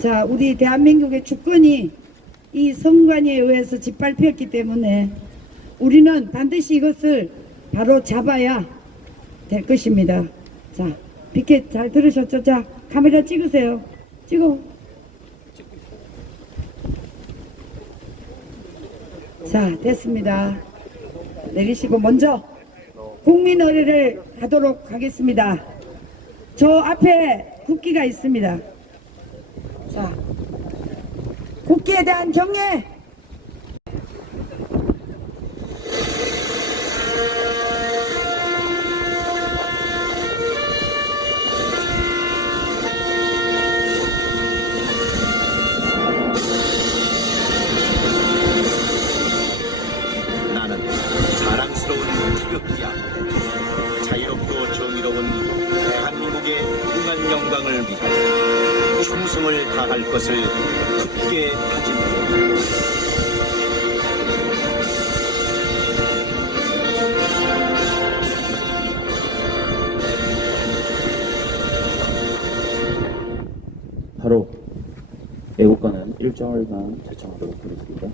자, 우리 대한민국의 주권이 이 선관위에 의해서 짓밟혔기 때문에 우리는 반드시 이것을 바로 잡아야 될 것입니다. 자, 피켓 잘 들으셨죠? 자, 카메라 찍으세요. 찍어. 자, 됐습니다. 내리시고 먼저 국민 의례를 하도록 하겠습니다. 저 앞에 국기가 있습니다. 자, 국기에 대한 경례. 나는 자랑스러운 태극기야. 자유롭고 정의로운 대한민국의 무궁한 영광을 위하여 충성을 다할 것을 굳게 다짐해. 바로 애국가는 1절만 제청하도록 하겠습니다.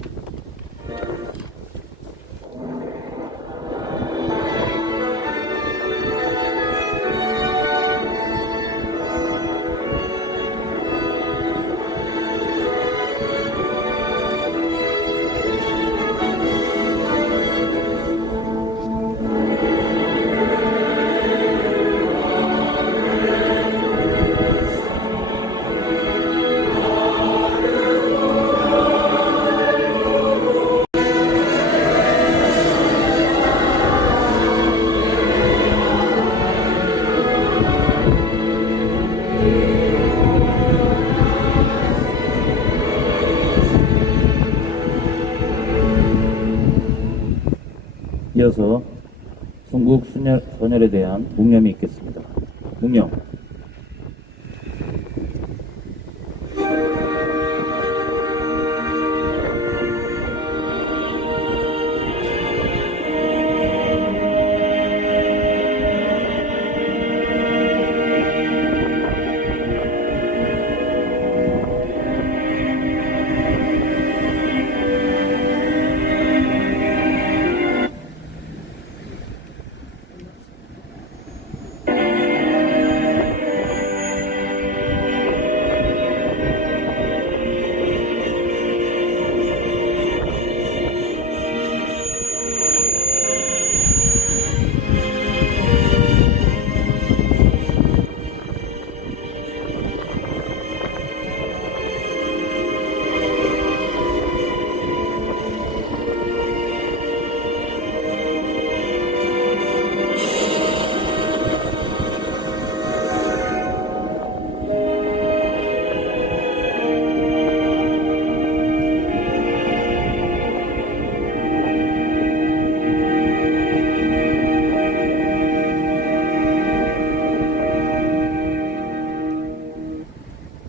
이어서 son국 선열에 대한 묵념이 있겠습니다. 묵념.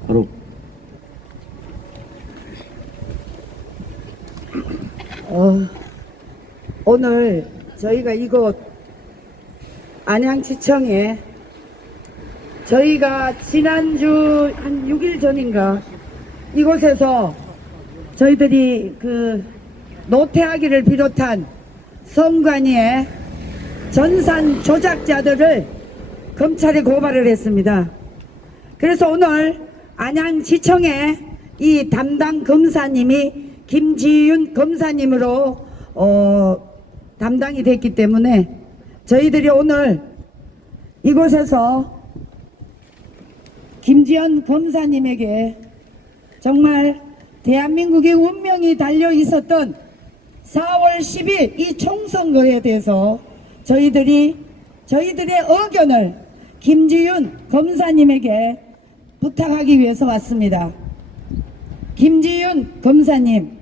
바로 오늘 저희가 이곳 안양시청에 저희가 지난주 한 6일 전인가 이곳에서 저희들이 그 노태하기를 비롯한 선관위의 전산 조작자들을 검찰에 고발을 했습니다. 그래서 오늘 안양시청에 이 담당 검사님이 김지윤 검사님으로 담당이 됐기 때문에 저희들이 오늘 이곳에서 김지연 검사님에게 정말 대한민국의 운명이 달려 있었던 4월 10일 이 총선거에 대해서 저희들의 의견을 김지윤 검사님에게 부탁하기 위해서 왔습니다. 김지윤 검사님,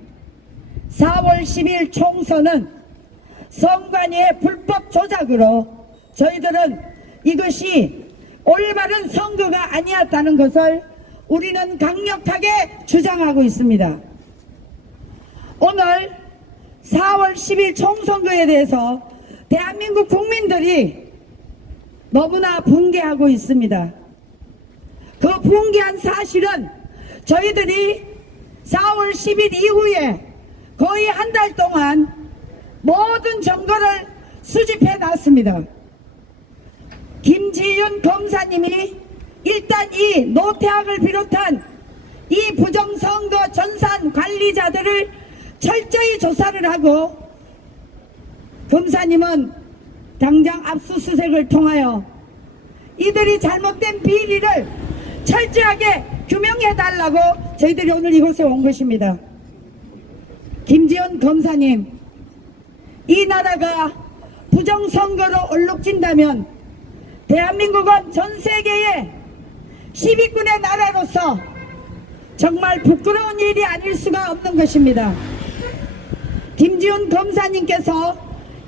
4월 10일 총선은 선관위의 불법 조작으로 저희들은 이것이 올바른 선거가 아니었다는 것을 우리는 강력하게 주장하고 있습니다. 오늘 4월 10일 총선거에 대해서 대한민국 국민들이 너무나 붕괴하고 있습니다. 그 붕괴한 사실은 저희들이 4월 10일 이후에 거의 한 달 동안 모든 증거를 수집해 놨습니다. 김지윤 검사님이 일단 이 노태학을 비롯한 이 부정선거 전산 관리자들을 철저히 조사를 하고, 검사님은 당장 압수수색을 통하여 이들이 잘못된 비리를 철저하게 규명해달라고 저희들이 오늘 이곳에 온 것입니다. 김지현 검사님, 이 나라가 부정선거로 얼룩진다면 대한민국은 전 세계의 10위권의 나라로서 정말 부끄러운 일이 아닐 수가 없는 것입니다. 김지훈 검사님께서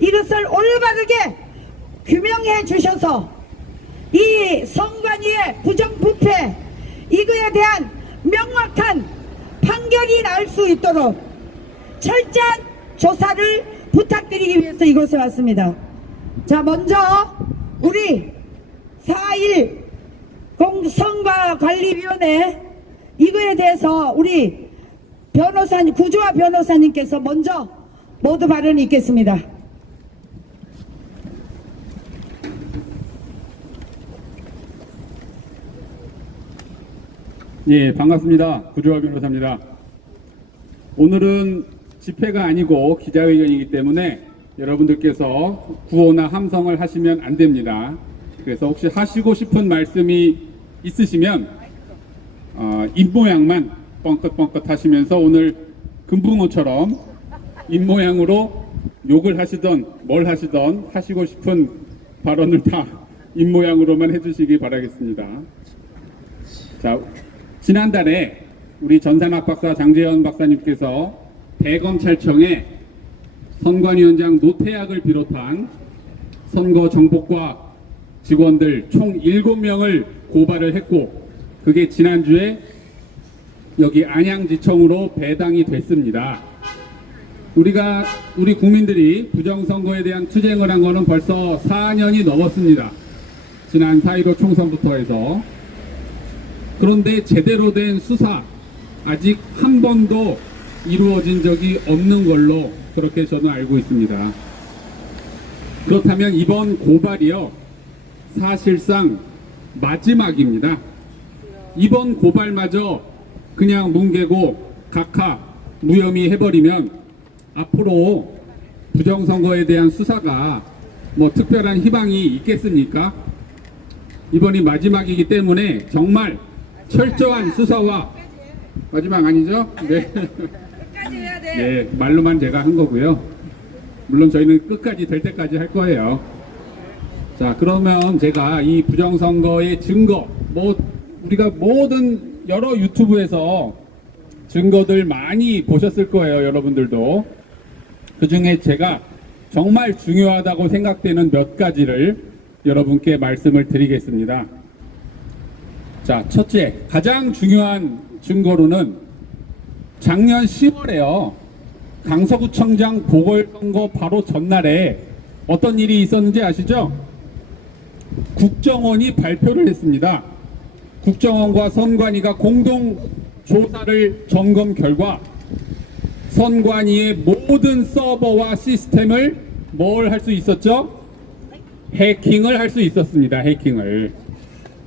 이것을 올바르게 규명해 주셔서 이 선관위의 부정부패, 이거에 대한 명확한 판결이 날 수 있도록 철저한 조사를 부탁드리기 위해서 이곳에 왔습니다. 자, 먼저 우리 4.1 선거관리위원회 이거에 대해서 우리 변호사님, 구주화 변호사님께서 먼저 모두 발언이 있겠습니다. 예, 반갑습니다. 구주화 변호사입니다. 오늘은 집회가 아니고 기자회견이기 때문에 여러분들께서 구호나 함성을 하시면 안 됩니다. 그래서 혹시 하시고 싶은 말씀이 있으시면 입모양만 뻥긋뻥긋 하시면서 오늘 금붕어처럼 입모양으로 욕을 하시던 뭘 하시던 하시고 싶은 발언을 다 입모양으로만 해주시기 바라겠습니다. 자, 지난달에 우리 전산학 박사 장재현 박사님께서 대검찰청에 선관위원장 노태학을 비롯한 선거 정보과 직원들 총 7명을 고발을 했고, 그게 지난주에 여기 안양지청으로 배당이 됐습니다. 우리 국민들이 부정선거에 대한 투쟁을 한 거는 벌써 4년이 넘었습니다. 지난 4.15 총선부터 해서. 그런데 제대로 된 수사 아직 한 번도 이루어진 적이 없는 걸로 그렇게 저는 알고 있습니다. 그렇다면 이번 고발이요, 사실상 마지막입니다. 이번 고발마저 그냥 뭉개고 각하 무혐의 해버리면 앞으로 부정선거에 대한 수사가 뭐 특별한 희망이 있겠습니까? 이번이 마지막이기 때문에 정말 철저한 수사와, 마지막 아니죠? 네. 네, 말로만 제가 한 거고요. 물론 저희는 끝까지 될 때까지 할 거예요. 자, 그러면 제가 이 부정선거의 증거, 우리가 모든 여러 유튜브에서 증거들 많이 보셨을 거예요, 여러분들도. 그 중에 제가 정말 중요하다고 생각되는 몇 가지를 여러분께 말씀을 드리겠습니다. 자, 첫째, 가장 중요한 증거로는 작년 10월에요. 강서구청장 보궐선거 바로 전날에 어떤 일이 있었는지 아시죠? 국정원이 발표를 했습니다. 국정원과 선관위가 공동 조사를 점검 결과 선관위의 모든 서버와 시스템을 뭘 할 수 있었죠? 해킹을 할 수 있었습니다. 해킹을.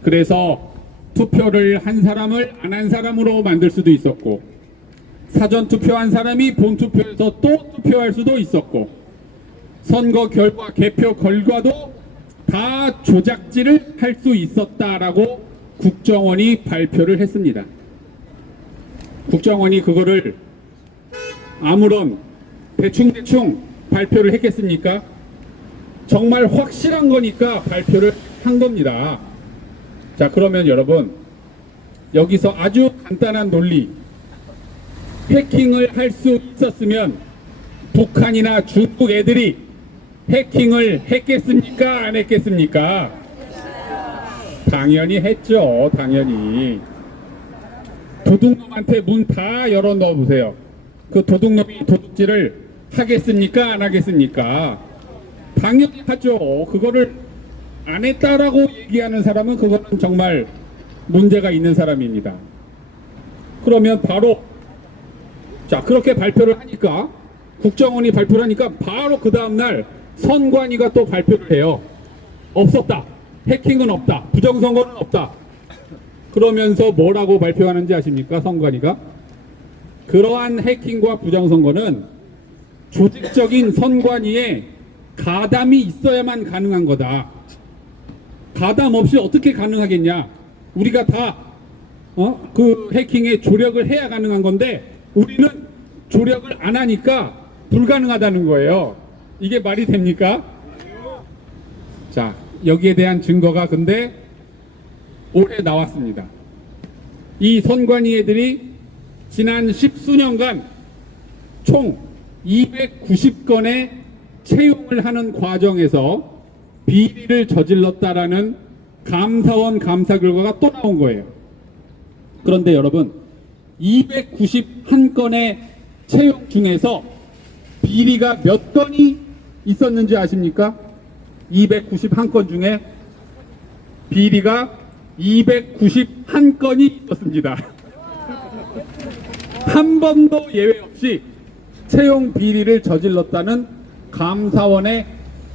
그래서 투표를 한 사람을 안 한 사람으로 만들 수도 있었고, 사전 투표한 사람이 본 투표에서 또 투표할 수도 있었고, 선거 결과 개표 결과도 다 조작질을 할 수 있었다라고 국정원이 발표를 했습니다. 국정원이 그거를 아무런 대충 발표를 했겠습니까? 정말 확실한 거니까 발표를 한 겁니다. 자, 그러면 여러분, 여기서 아주 간단한 논리, 해킹을 할 수 있었으면 북한이나 중국 애들이 해킹을 했겠습니까? 안 했겠습니까? 당연히 했죠. 당연히. 도둑놈한테 문 다 열어 넣어 보세요. 그 도둑놈이 도둑질을 하겠습니까? 안 하겠습니까? 당연히 하죠. 그거를 안 했다라고 얘기하는 사람은 그거는 정말 문제가 있는 사람입니다. 그러면 바로 자 그렇게 발표를 하니까 국정원이 발표를 하니까 바로 그 다음날 선관위가 또 발표를 해요. 없었다. 해킹은 없다. 부정선거는 없다. 그러면서 뭐라고 발표하는지 아십니까? 선관위가 그러한 해킹과 부정선거는 조직적인 선관위에 가담이 있어야만 가능한 거다. 가담 없이 어떻게 가능하겠냐? 우리가 다 그 해킹에 조력을 해야 가능한 건데 우리는 조력을 안 하니까 불가능하다는 거예요. 이게 말이 됩니까? 자, 여기에 대한 증거가 근데 올해 나왔습니다. 이 선관위 애들이 지난 십수년간 총 290건의 채용을 하는 과정에서 비리를 저질렀다라는 감사원 감사 결과가 또 나온 거예요. 그런데 여러분 291건의 채용 중에서 비리가 몇 건이 있었는지 아십니까? 291건 중에 비리가 291건이 있었습니다. 한 번도 예외 없이 채용 비리를 저질렀다는 감사원의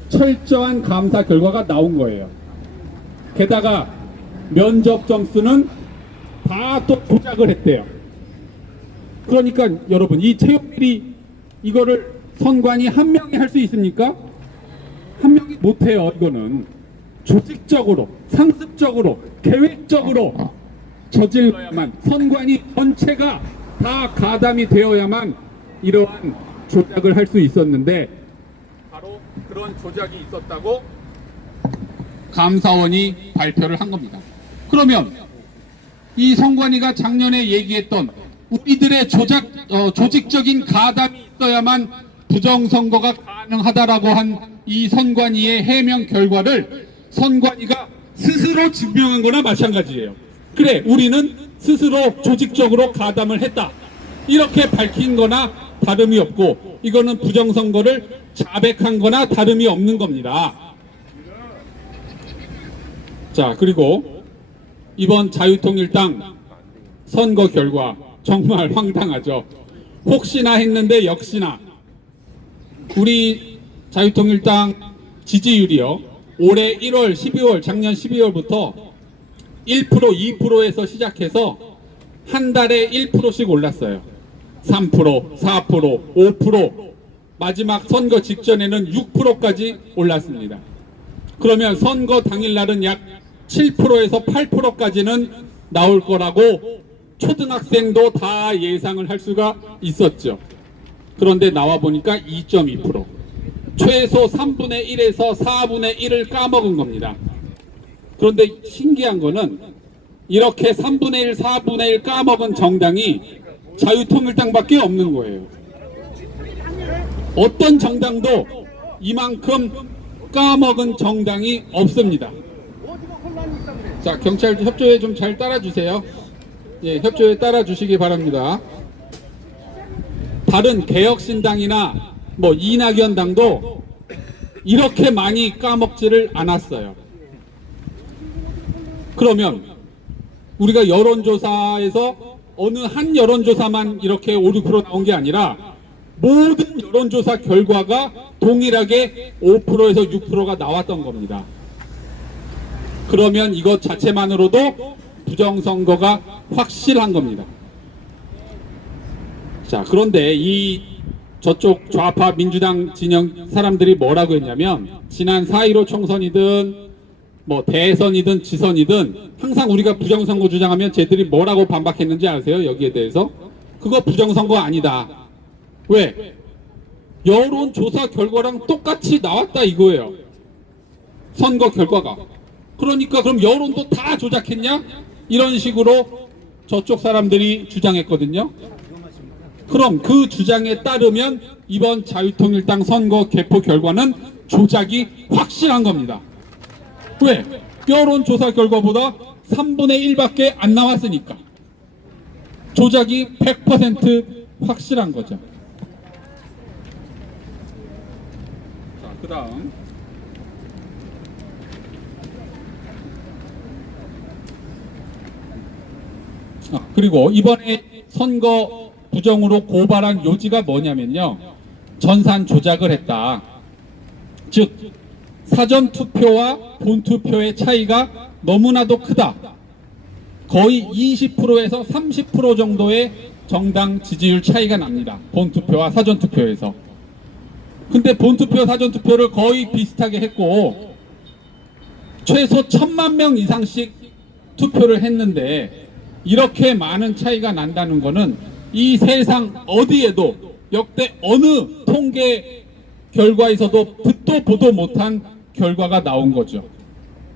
철저한 감사 결과가 나온 거예요. 게다가 면접 점수는 다 또 조작을 했대요. 그러니까 여러분 이 채용 비리 이거를 선관위 한 명이 할 수 있습니까? 한 명이 못해요. 이거는 조직적으로 상습적으로 계획적으로 저질러야만 선관위 전체가 다 가담이 되어야만 이러한 조작을 할 수 있었는데 바로 그런 조작이 있었다고 감사원이 발표를 한 겁니다. 그러면 이 선관위가 작년에 얘기했던 우리들의 조직적인 가담이 있어야만 부정선거가 가능하다라고 한 이 선관위의 해명 결과를 선관위가 스스로 증명한 거나 마찬가지예요. 그래, 우리는 스스로 조직적으로 가담을 했다. 이렇게 밝힌 거나 다름이 없고 이거는 부정선거를 자백한 거나 다름이 없는 겁니다. 자, 그리고 이번 자유통일당 선거 결과 정말 황당하죠. 혹시나 했는데 역시나 우리 자유통일당 지지율이요. 올해 1월, 12월, 작년 12월부터 1%, 2%에서 시작해서 한 달에 1%씩 올랐어요. 3%, 4%, 5%, 마지막 선거 직전에는 6%까지 올랐습니다. 그러면 선거 당일날은 약 7%에서 8%까지는 나올 거라고 초등학생도 다 예상을 할 수가 있었죠. 그런데 나와 보니까 2.2%. 최소 3분의 1에서 4분의 1을 까먹은 겁니다. 그런데 신기한 거는 이렇게 3분의 1, 4분의 1 까먹은 정당이 자유통일당밖에 없는 거예요. 어떤 정당도 이만큼 까먹은 정당이 없습니다. 자, 경찰 협조에 좀 잘 따라주세요. 예, 협조에 따라주시기 바랍니다. 다른 개혁신당이나 뭐 이낙연 당도 이렇게 많이 까먹지를 않았어요. 그러면 우리가 여론조사에서 어느 한 여론조사만 이렇게 5, 6% 나온 게 아니라 모든 여론조사 결과가 동일하게 5%에서 6%가 나왔던 겁니다. 그러면 이것 자체만으로도 부정선거가 확실한 겁니다. 자, 그런데 이 저쪽 좌파 민주당 진영 사람들이 뭐라고 했냐면 지난 4.15 총선이든 뭐 대선이든 지선이든 항상 우리가 부정선거 주장하면 쟤들이 뭐라고 반박했는지 아세요? 여기에 대해서 그거 부정선거 아니다. 왜? 여론조사 결과랑 똑같이 나왔다 이거예요. 선거 결과가. 그러니까 그럼 여론도 다 조작했냐? 이런 식으로 저쪽 사람들이 주장했거든요. 그럼 그 주장에 따르면 이번 자유통일당 선거 개표 결과는 조작이 확실한 겁니다. 왜? 여론조사 결과보다 3분의 1밖에 안 나왔으니까. 조작이 100% 확실한 거죠. 자, 그 다음. 그리고 이번에 선거 부정으로 고발한 요지가 뭐냐면요. 전산 조작을 했다. 즉 사전 투표와 본 투표의 차이가 너무나도 크다. 거의 20%에서 30% 정도의 정당 지지율 차이가 납니다. 본 투표와 사전 투표에서. 근데 본 투표, 사전 투표를 거의 비슷하게 했고 최소 1000만 명 이상씩 투표를 했는데 이렇게 많은 차이가 난다는 것은 이 세상 어디에도 역대 어느 통계 결과에서도 듣도 보도 못한 결과가 나온 거죠.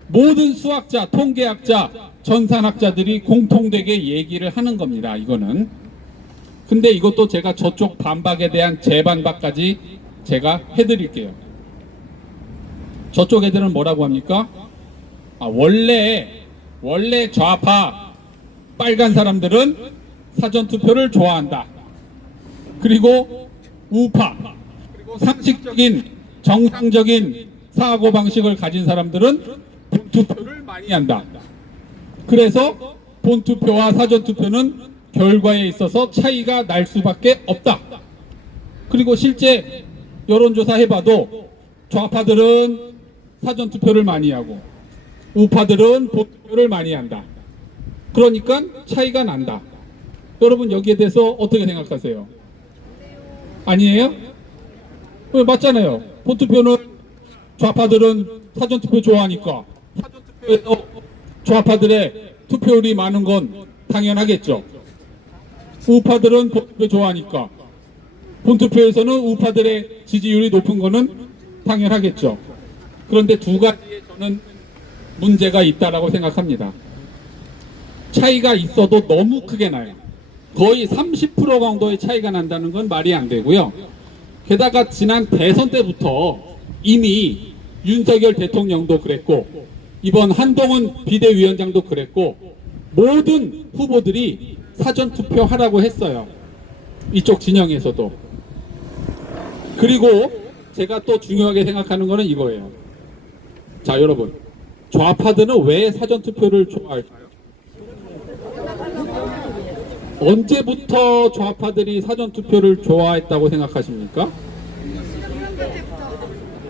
모든 수학자, 통계학자, 전산학자들이 공통되게 얘기를 하는 겁니다. 이거는. 근데 이것도 제가 저쪽 반박에 대한 재반박까지 제가 해드릴게요. 저쪽 애들은 뭐라고 합니까? 원래 좌파 빨간 사람들은 사전투표를 좋아한다. 그리고 우파, 그리고 상식적인 정상적인 사고방식을 가진 사람들은 본투표를 많이 한다. 그래서 본투표와 사전투표는 결과에 있어서 차이가 날 수밖에 없다. 그리고 실제 여론조사 해봐도 좌파들은 사전투표를 많이 하고 우파들은 본투표를 많이 한다. 그러니까 차이가 난다. 여러분 여기에 대해서 어떻게 생각하세요? 아니에요? 맞잖아요. 본투표는 좌파들은 사전투표 좋아하니까 사전투표에서 좌파들의 투표율이 많은 건 당연하겠죠. 우파들은 본투표 좋아하니까 본투표에서는 우파들의 지지율이 높은 거는 당연하겠죠. 그런데 두 가지에 저는 문제가 있다라고 생각합니다. 차이가 있어도 너무 크게 나요. 거의 30% 정도의 차이가 난다는 건 말이 안 되고요. 게다가 지난 대선 때부터 이미 윤석열 대통령도 그랬고 이번 한동훈 비대위원장도 그랬고 모든 후보들이 사전투표하라고 했어요. 이쪽 진영에서도. 그리고 제가 또 중요하게 생각하는 거는 이거예요. 자, 여러분, 좌파들은 왜 사전투표를 좋아할까요? 언제부터 좌파들이 사전투표를 좋아했다고 생각하십니까?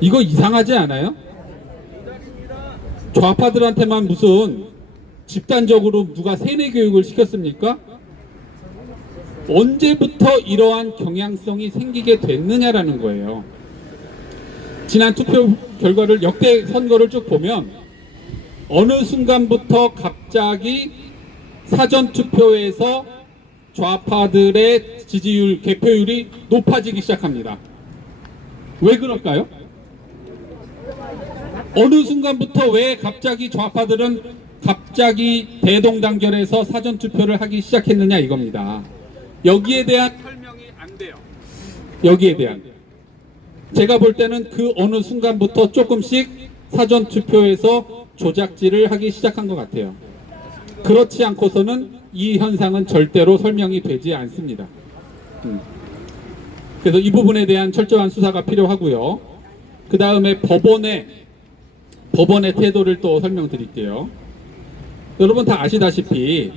이거 이상하지 않아요? 좌파들한테만 무슨 집단적으로 누가 세뇌 교육을 시켰습니까? 언제부터 이러한 경향성이 생기게 됐느냐라는 거예요. 지난 투표 결과를 역대 선거를 쭉 보면 어느 순간부터 갑자기 사전투표에서 좌파들의 지지율, 개표율이 높아지기 시작합니다. 왜 그럴까요? 어느 순간부터 왜 갑자기 좌파들은 갑자기 대동단결해서 사전투표를 하기 시작했느냐 이겁니다. 여기에 대한 설명이 안 돼요. 여기에 대한. 제가 볼 때는 그 어느 순간부터 조금씩 사전투표에서 조작질을 하기 시작한 것 같아요. 그렇지 않고서는 이 현상은 절대로 설명이 되지 않습니다. 그래서 이 부분에 대한 철저한 수사가 필요하고요. 그 다음에 법원의 태도를 또 설명드릴게요. 여러분 다 아시다시피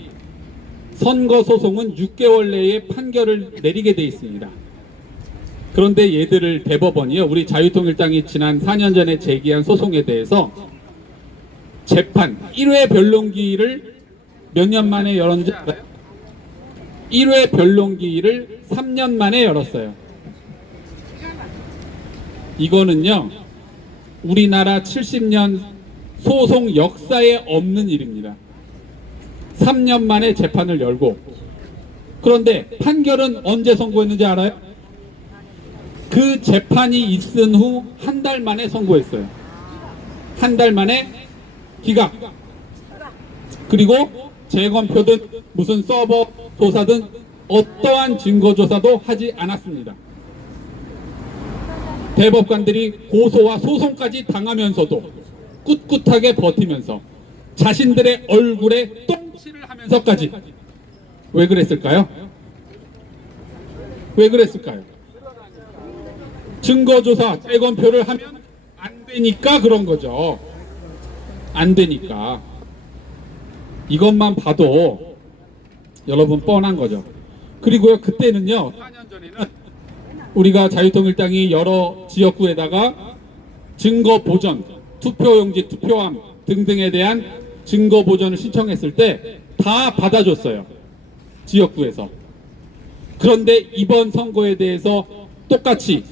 선거소송은 6개월 내에 판결을 내리게 돼 있습니다. 그런데 얘들을 대법원이요, 우리 자유통일당이 지난 4년 전에 제기한 소송에 대해서 재판 1회 변론기일을 몇 년 만에 열었는지 알아요? 1회 변론기일을 3년 만에 열었어요. 이거는요, 우리나라 70년 소송 역사에 없는 일입니다. 3년 만에 재판을 열고. 그런데 판결은 언제 선고했는지 알아요? 그 재판이 있은 후 한 달 만에 선고했어요. 한 달 만에 기각. 그리고 재검표든 무슨 서버 조사든 어떠한 증거 조사도 하지 않았습니다. 대법관들이 고소와 소송까지 당하면서도 꿋꿋하게 버티면서 자신들의 얼굴에 똥칠을 하면서까지. 왜 그랬을까요? 왜 그랬을까요? 증거조사, 재검표를 하면 안 되니까 그런 거죠. 안 되니까. 이것만 봐도 여러분 뻔한 거죠. 그리고요, 그때는요, 4년 전에는 우리가 자유통일당이 여러 지역구에다가 증거 보전, 투표용지, 투표함 등등에 대한 증거 보전을 신청했을 때 다 받아줬어요. 지역구에서. 그런데 이번 선거에 대해서 똑같이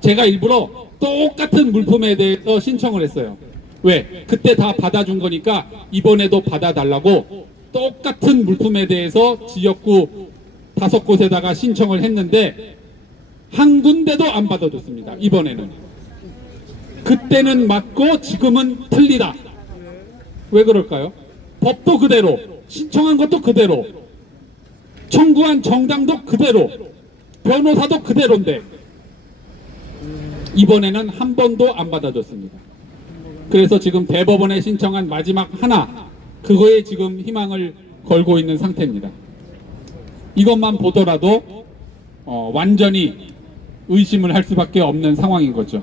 제가 일부러 똑같은 물품에 대해서 신청을 했어요. 왜? 그때 다 받아준 거니까 이번에도 받아달라고 똑같은 물품에 대해서 지역구 5곳에다가 신청을 했는데 한 군데도 안 받아줬습니다. 이번에는. 그때는 맞고 지금은 틀리다. 왜 그럴까요? 법도 그대로, 신청한 것도 그대로, 청구한 정당도 그대로, 변호사도 그대로인데 이번에는 한 번도 안 받아줬습니다. 그래서 지금 대법원에 신청한 마지막 하나, 그거에 지금 희망을 걸고 있는 상태입니다. 이것만 보더라도 완전히 의심을 할 수밖에 없는 상황인 거죠.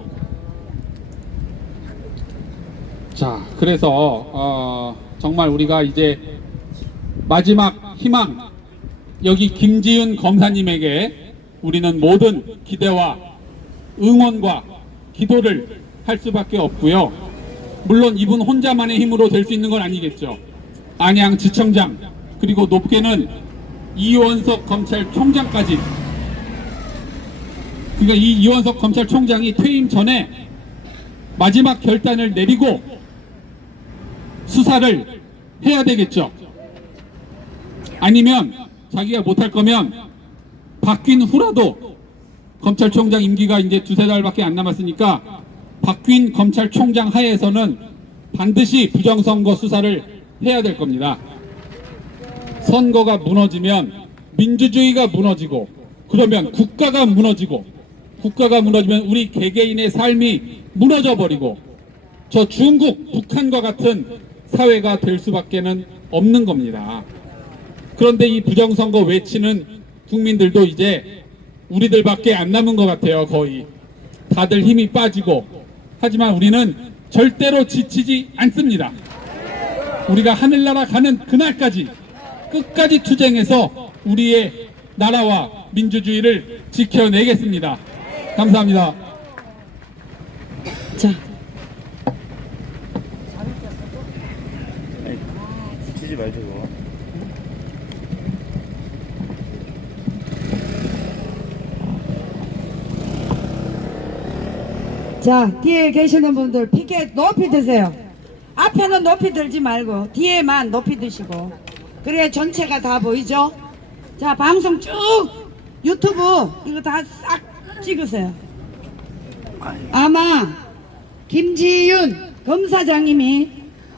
자, 그래서 정말 우리가 이제 마지막 희망, 여기 김지윤 검사님에게 우리는 모든 기대와 응원과 기도를 할 수밖에 없고요. 물론 이분 혼자만의 힘으로 될 수 있는 건 아니겠죠. 안양지청장, 그리고 높게는 이원석 검찰총장까지. 그러니까 이 이원석 검찰총장이 퇴임 전에 마지막 결단을 내리고 수사를 해야 되겠죠. 아니면 자기가 못할 거면 바뀐 후라도, 검찰총장 임기가 이제 2-3달밖에 안 남았으니까 바뀐 검찰총장 하에서는 반드시 부정선거 수사를 해야 될 겁니다. 선거가 무너지면 민주주의가 무너지고, 그러면 국가가 무너지고, 국가가 무너지면 우리 개개인의 삶이 무너져 버리고 저 중국, 북한과 같은 사회가 될 수밖에는 없는 겁니다. 그런데 이 부정선거 외치는 국민들도 이제 우리들밖에 안 남은 것 같아요. 거의 다들 힘이 빠지고. 하지만 우리는 절대로 지치지 않습니다. 우리가 하늘나라 가는 그날까지 끝까지 투쟁해서 우리의 나라와 민주주의를 지켜내겠습니다. 감사합니다. 자, 치지 말죠. 자, 뒤에 계시는 분들 피켓 높이 드세요. 앞에는 높이 들지 말고 뒤에만 높이 드시고, 그래야 전체가 다 보이죠. 자, 방송 쭉 유튜브 이거 다 싹 찍으세요. 아마 김지윤 검사장님이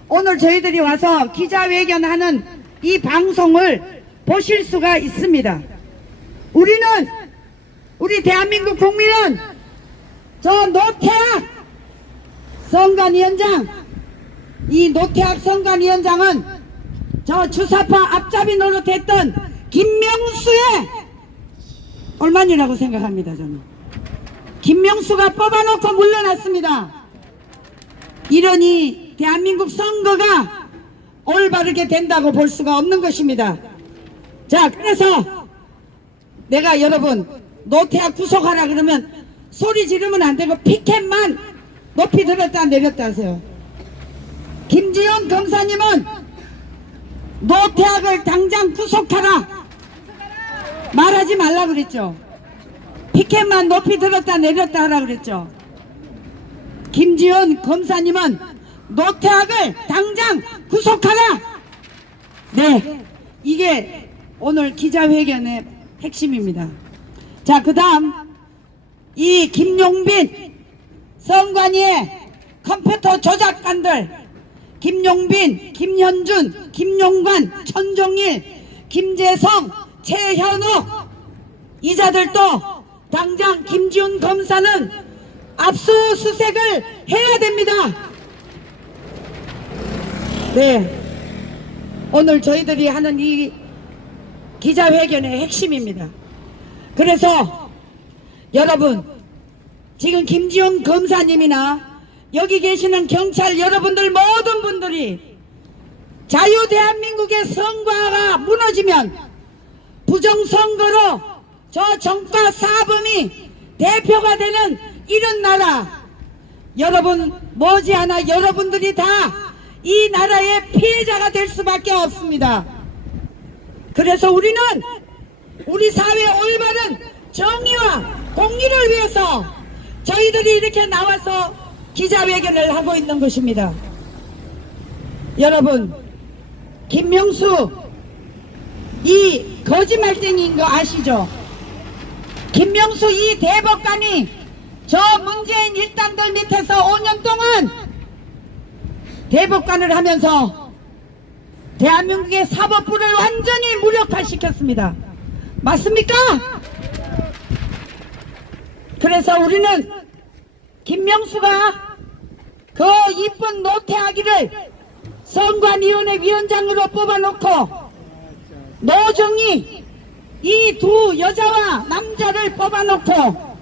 오늘 저희들이 와서 기자회견하는 이 방송을 보실 수가 있습니다. 우리 대한민국 국민은 저 노태학 선관위원장, 이 노태학 선관위원장은 저 주사파 앞잡이 노릇했던 김명수의 얼마이라고 생각합니다. 저는 김명수가 뽑아놓고 물러났습니다. 이러니 대한민국 선거가 올바르게 된다고 볼 수가 없는 것입니다. 자, 그래서 내가 여러분 노태학 구속하라 그러면 소리 지르면 안 되고 피켓만 높이 들었다 내렸다 하세요. 김지윤 검사님은 노태학을 당장 구속하라 말하지 말라 그랬죠. 피켓만 높이 들었다 내렸다 하라 그랬죠. 김지윤 검사님은 노태학을 당장 구속하라. 네, 이게 오늘 기자회견의 핵심입니다. 자, 그 다음 이 김용빈 선관위의 컴퓨터 조작관들, 김용빈, 김현준, 김용관, 천종일, 김재성, 최현욱, 이자들도 당장 김지윤 검사는 압수수색을 해야 됩니다. 네, 오늘 저희들이 하는 이 기자회견의 핵심입니다. 그래서 여러분, 지금 김지윤 검사님이나 여기 계시는 경찰 여러분들 모든 분들이 자유 대한민국의 선거가 무너지면 부정선거로 저 정과 사범이 대표가 되는 이런 나라, 여러분 머지않아 여러분들이 다 이 나라의 피해자가 될 수밖에 없습니다. 그래서 우리는 우리 사회의 올바른 정의와 공의를 위해서 저희들이 이렇게 나와서 기자회견을 하고 있는 것입니다. 여러분, 김명수 이 거짓말쟁이인 거 아시죠? 김명수 이 대법관이 저 문재인 일당들 밑에서 5년 동안 대법관을 하면서 대한민국의 사법부를 완전히 무력화시켰습니다. 맞습니까? 그래서 우리는 김명수가 그 이쁜 노태하기를 선관위원회 위원장으로 뽑아놓고 노정희 이 두 여자와 남자를 뽑아놓고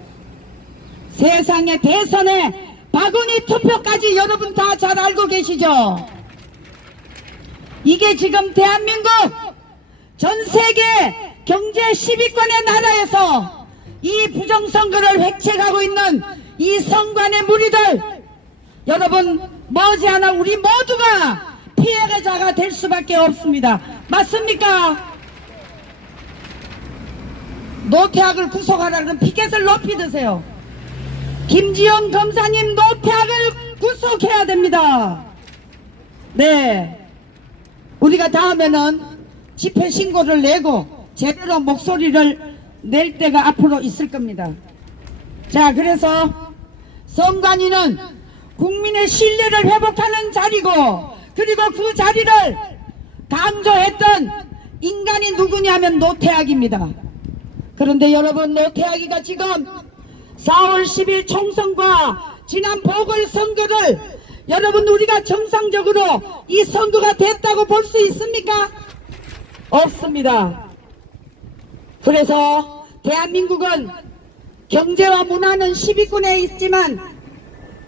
세상의 대선에 박은희 투표까지 여러분 다 잘 알고 계시죠? 이게 지금 대한민국 전 세계 경제 10위권의 나라에서 이 부정선거를 획책하고 있는 이 선관의 무리들, 여러분 머지않아 우리 모두가 피해자가 될 수밖에 없습니다. 맞습니까? 노태학을 구속하라는 피켓을 높이 드세요. 김지영 검사님 노태학을 구속해야 됩니다. 네, 우리가 다음에는 집회 신고를 내고 제대로 목소리를 낼 때가 앞으로 있을 겁니다. 자, 그래서 선관위는 국민의 신뢰를 회복하는 자리고, 그리고 그 자리를 강조했던 인간이 누구냐면 노태학입니다. 그런데 여러분, 노태학이가 지금 4월 10일 총선과 지난 보궐선거를 여러분 우리가 정상적으로 이 선거가 됐다고 볼 수 있습니까? 없습니다. 그래서 대한민국은 경제와 문화는 10위권에 있지만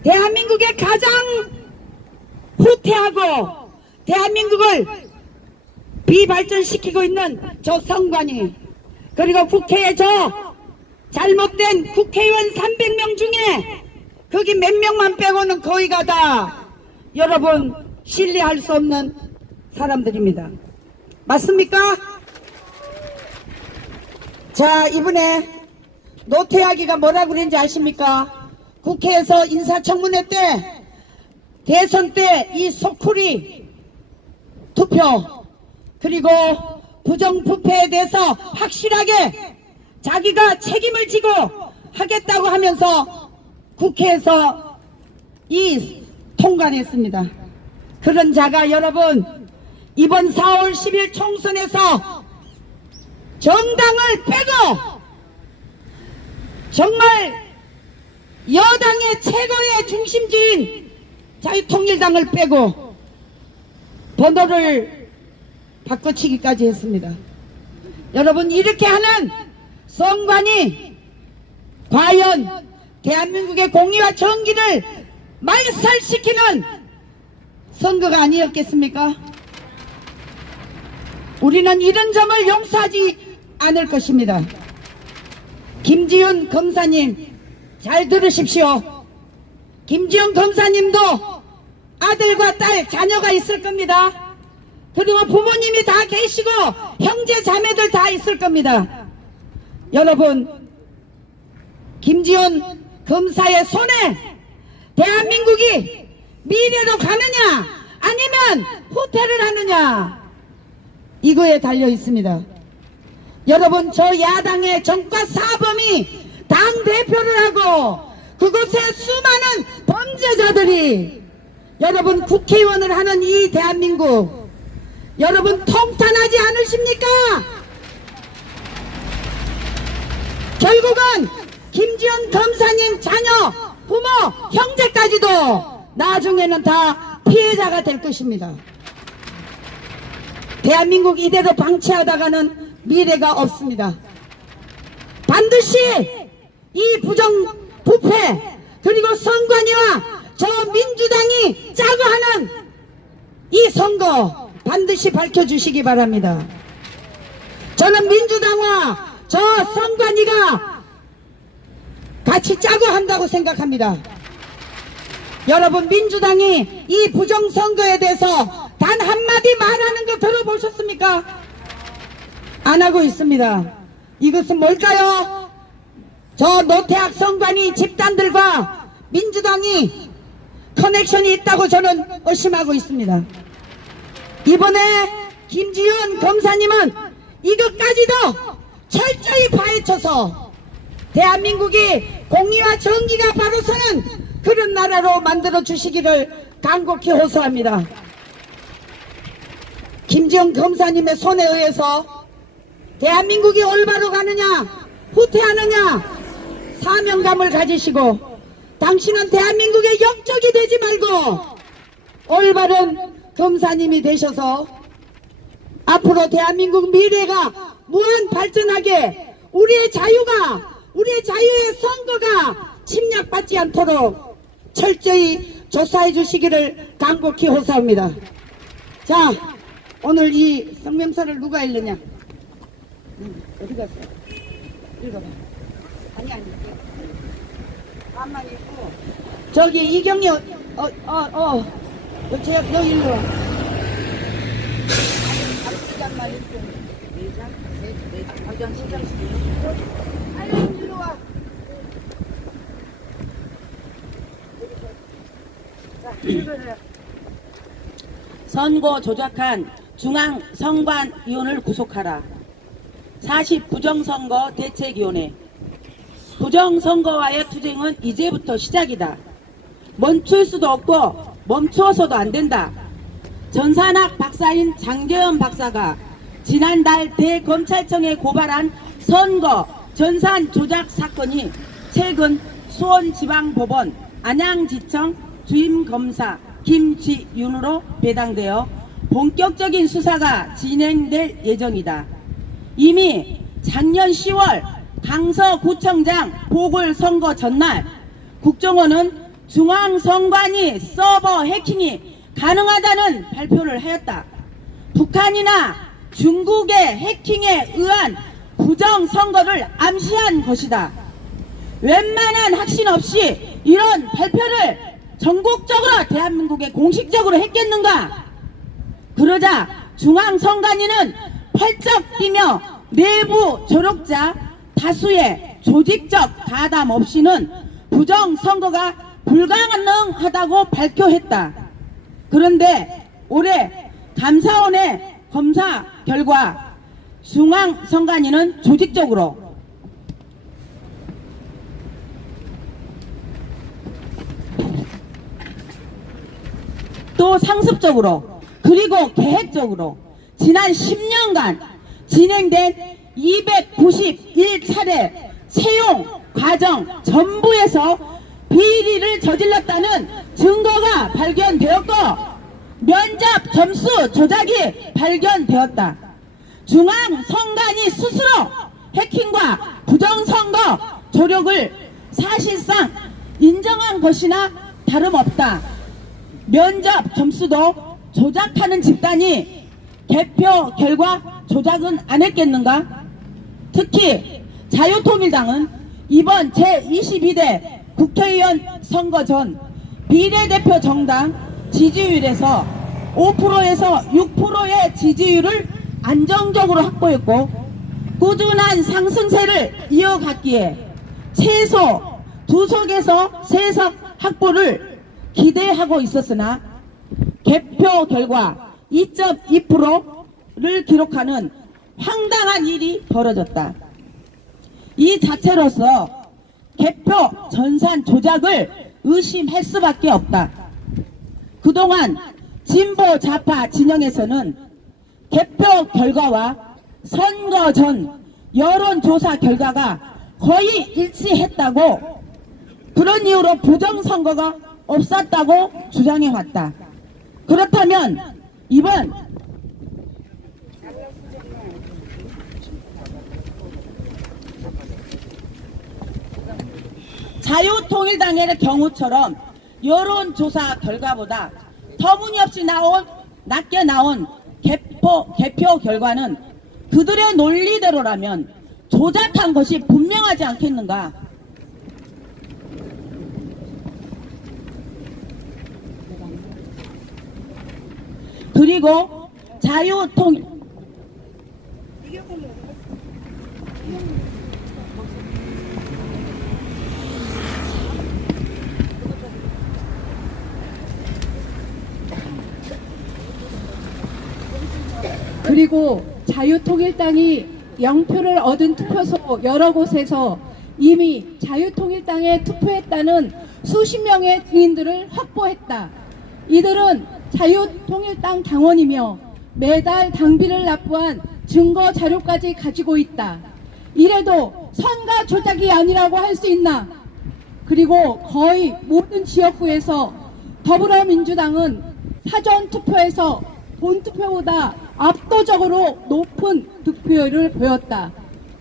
대한민국의 가장 후퇴하고 대한민국을 비발전시키고 있는 저 선관위, 그리고 국회에 저 잘못된 국회의원 300명 중에 거기 몇 명만 빼고는 거의가 다 여러분 신뢰할 수 없는 사람들입니다. 맞습니까? 자, 이번에 노태하기가 뭐라고 그랬는지 아십니까? 국회에서 인사청문회 때, 대선 때 이 소쿠리 투표 그리고 부정부패에 대해서 확실하게 자기가 책임을 지고 하겠다고 하면서 국회에서 이 통과했습니다. 그런 자가 여러분 이번 4월 10일 총선에서 정당을 빼고 정말 여당의 최고의 중심지인 자유통일당을 빼고 번호를 바꿔치기까지 했습니다. 여러분, 이렇게 하는 선관위 과연 대한민국의 공의와 정의를 말살시키는 선거가 아니었겠습니까? 우리는 이런 점을 용서하지 않을 것입니다. 김지윤 검사님 잘 들으십시오. 김지윤 검사님도 아들과 딸 자녀가 있을 겁니다. 그리고 부모님이 다 계시고 형제 자매들 다 있을 겁니다. 여러분, 김지윤 검사의 손에 대한민국이 미래로 가느냐 아니면 후퇴를 하느냐, 이거에 달려 있습니다. 여러분, 저 야당의 정과 사범이 당대표를 하고 그곳에 수많은 범죄자들이 여러분 국회의원을 하는 이 대한민국, 여러분 통탄하지 않으십니까? 결국은 김지현 검사님 자녀, 부모, 형제까지도 나중에는 다 피해자가 될 것입니다. 대한민국 이대로 방치하다가는 미래가 없습니다. 반드시 이 부정부패 그리고 선관위와 저 민주당이 짜고 하는 이 선거 반드시 밝혀주시기 바랍니다. 저는 민주당과 저 선관위가 같이 짜고 한다고 생각합니다. 여러분, 민주당이 이 부정선거에 대해서 단 한마디 말하는 거 들어보셨습니까? 안 하고 있습니다. 이것은 뭘까요? 저 노태학 선관위 집단들과 민주당이 커넥션이 있다고 저는 의심하고 있습니다. 이번에 김지현 검사님은 이것까지도 철저히 파헤쳐서 대한민국이 공의와 정의가 바로 서는 그런 나라로 만들어 주시기를 간곡히 호소합니다. 김지현 검사님의 손에 의해서 대한민국이 올바로 가느냐 후퇴하느냐 사명감을 가지시고, 당신은 대한민국의 역적이 되지 말고 올바른 검사님이 되셔서 앞으로 대한민국 미래가 무한 발전하게 우리의 자유의 선거가 침략받지 않도록 철저히 조사해 주시기를 간곡히 호소합니다. 자, 오늘 이 성명서를 누가 읽느냐? 어디 갔어? 읽어봐. 아니 반만 읽고 저기 이경이 너 일로 와. 시장만 읽고 4장, 5장, 10장씩 빨리 일로 와. 자, 읽어라. 선거 조작한 중앙선관위원을 구속하라. 40 부정선거 대책위원회. 부정선거와의 투쟁은 이제부터 시작이다. 멈출 수도 없고 멈추어서도 안 된다. 전산학 박사인 장재현 박사가 지난달 대검찰청에 고발한 선거 전산 조작 사건이 최근 수원지방법원 안양지청 주임검사 김지윤으로 배당되어 본격적인 수사가 진행될 예정이다. 이미 작년 10월 강서구청장 보궐선거 전날 국정원은 중앙선관위 서버 해킹이 가능하다는 발표를 하였다. 북한이나 중국의 해킹에 의한 부정선거를 암시한 것이다. 웬만한 확신 없이 이런 발표를 전국적으로 대한민국에 공식적으로 했겠는가? 그러자 중앙선관위는 펄쩍 뛰며 내부 조력자 다수의 조직적 가담 없이는 부정선거가 불가능하다고 발표했다. 그런데 올해 감사원의 검사 결과 중앙선관위는 조직적으로 또 상습적으로 그리고 계획적으로 지난 10년간 진행된 291차례 채용 과정 전부에서 비리를 저질렀다는 증거가 발견되었고 면접 점수 조작이 발견되었다. 중앙선관위 스스로 해킹과 부정선거 조력을 사실상 인정한 것이나 다름없다. 면접 점수도 조작하는 집단이 개표 결과 조작은 안 했겠는가? 특히 자유통일당은 이번 제22대 국회의원 선거 전 비례대표 정당 지지율에서 5%에서 6%의 지지율을 안정적으로 확보했고 꾸준한 상승세를 이어갔기에 최소 2석에서 3석 확보를 기대하고 있었으나 개표 결과 2.2%를 기록하는 황당한 일이 벌어졌다. 이 자체로서 개표 전산 조작을 의심할 수밖에 없다. 그동안 진보 좌파 진영에서는 개표 결과와 선거 전 여론조사 결과가 거의 일치했다고, 그런 이유로 부정선거가 없었다고 주장해왔다. 그렇다면 이번 자유통일당의 경우처럼 여론조사 결과보다 터무니없이 낮게 나온 개표 결과는 그 그들의 논리대로라면 조작한 것이 분명하지 않겠는가? 그리고 자유통 그리고 자유통일당이 0표를 얻은 투표소 여러 곳에서 이미 자유통일당에 투표했다는 수십 명의 증인들을 확보했다. 이들은 자유통일당 당원이며 매달 당비를 납부한 증거 자료까지 가지고 있다. 이래도 선거 조작이 아니라고 할 수 있나? 그리고 거의 모든 지역구에서 더불어민주당은 사전투표에서 본투표보다 압도적으로 높은 득표율을 보였다.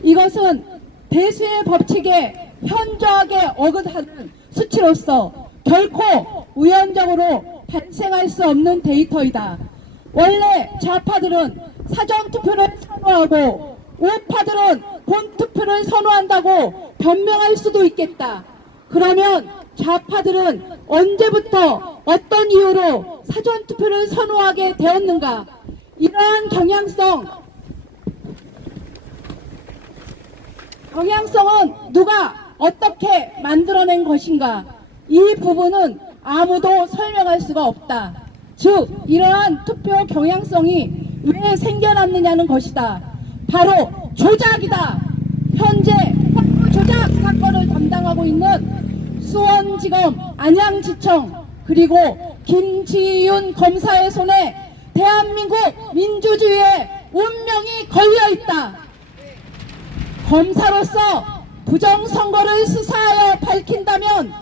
이것은 대수의 법칙에 현저하게 어긋하는 수치로서 결코 우연적으로 발생할 수 없는 데이터이다. 원래 좌파들은 사전투표를 선호하고 우파들은 본투표를 선호한다고 변명할 수도 있겠다. 그러면 좌파들은 언제부터 어떤 이유로 사전투표를 선호하게 되었는가? 이러한 경향성은 누가 어떻게 만들어낸 것인가? 이 부분은 아무도 설명할 수가 없다. 즉 이러한 투표 경향성이 왜 생겨났느냐는 것이다. 바로 조작이다. 현재 선거 조작 사건을 담당하고 있는 수원지검 안양지청 그리고 김지윤 검사의 손에 대한민국 민주주의의 운명이 걸려있다. 검사로서 부정선거를 수사하여 밝힌다면,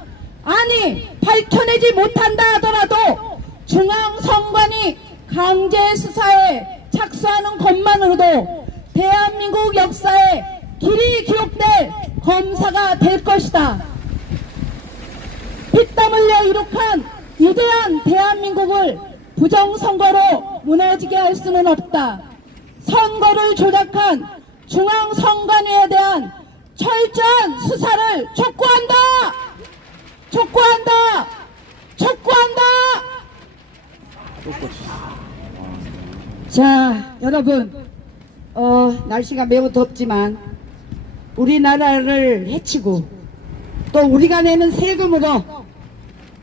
아니 밝혀내지 못한다 하더라도 중앙선관위 강제 수사에 착수하는 것만으로도 대한민국 역사에 길이 기록될 검사가 될 것이다. 피땀 흘려 이룩한 위대한 대한민국을 부정선거로 무너지게 할 수는 없다. 선거를 조작한 중앙선관위에 대한 철저한 수사를 촉구한다. 촉구한다. 촉구한다. 자, 여러분, 날씨가 매우 덥지만 우리나라를 해치고 또 우리가 내는 세금으로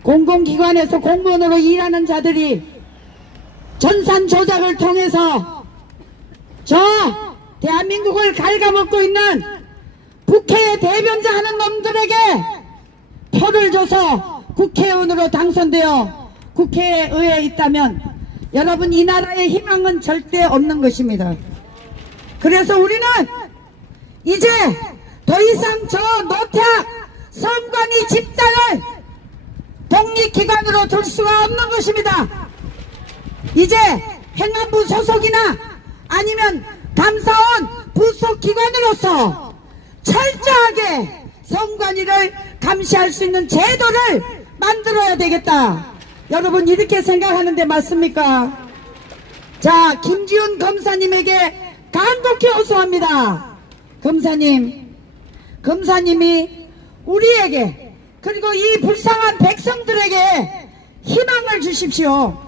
공공기관에서 공무원으로 일하는 자들이 전산 조작을 통해서 저 대한민국을 갉아먹고 있는 국회의 대변자 하는 놈들에게 표를 줘서 국회의원으로 당선되어 국회의회에 있다면 여러분, 이 나라의 희망은 절대 없는 것입니다. 그래서 우리는 이제 더 이상 저 노태악 선관위 집단을 독립기관으로 둘 수가 없는 것입니다. 이제 행안부 소속이나 아니면 감사원 부속기관으로서 철저하게 선관위를 감시할 수 있는 제도를 만들어야 되겠다. 여러분, 이렇게 생각하는데 맞습니까? 자, 김지훈 검사님에게 간곡히 호소합니다. 검사님이 우리에게 그리고 이 불쌍한 백성들에게 희망을 주십시오.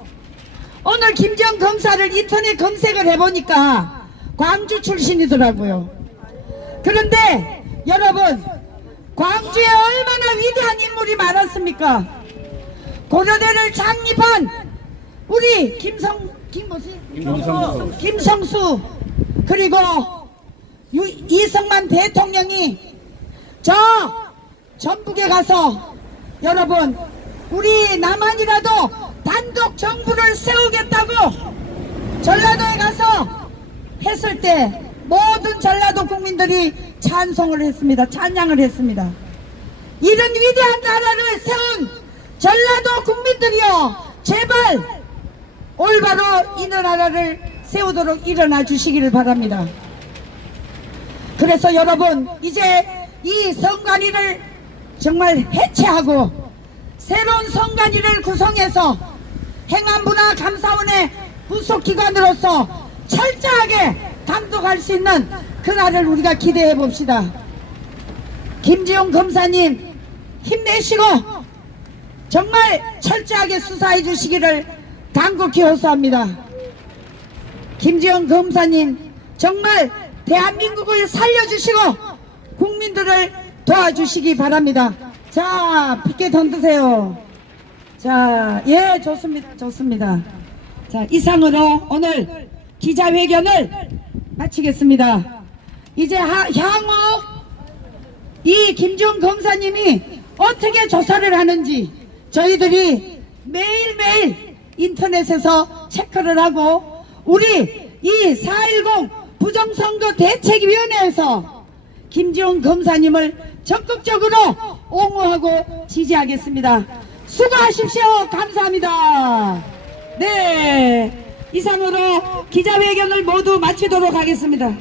오늘 김지훈 검사를 인터넷 검색을 해보니까 광주 출신이더라고요. 그런데 여러분, 광주에 얼마나 위대한 인물이 많았습니까? 고려대를 창립한 우리 김성수 그리고 이승만 대통령이 저 전북에 가서 여러분, 우리 남한이라도 단독 정부를 세우겠다고 전라도에 가서 했을 때 모든 전라도 국민들이 찬송을 했습니다. 찬양을 했습니다. 이런 위대한 나라를 세운 전라도 국민들이여, 제발 올바로 이 나라를 세우도록 일어나 주시기를 바랍니다. 그래서 여러분, 이제 이 선관위를 정말 해체하고 새로운 선관위를 구성해서 행안부나 감사원의 부속기관으로서 철저하게 감독할 수 있는 그날을 우리가 기대해 봅시다. 김지용 검사님 힘내시고 정말 철저하게 수사해 주시기를 간곡히 호소합니다. 김지용 검사님 정말 대한민국을 살려주시고 국민들을 도와주시기 바랍니다. 자, 피켓 던드세요. 자, 예, 좋습니다. 자, 이상으로 오늘 기자회견을 마치겠습니다. 이제 향후 이 김지용 검사님이 어떻게 조사를 하는지 저희들이 매일매일 인터넷에서 체크를 하고 우리 이 4.10 부정선거 대책위원회에서 김지용 검사님을 적극적으로 옹호하고 지지하겠습니다. 수고하십시오. 감사합니다. 네, 이상으로 기자회견을 모두 마치도록 하겠습니다.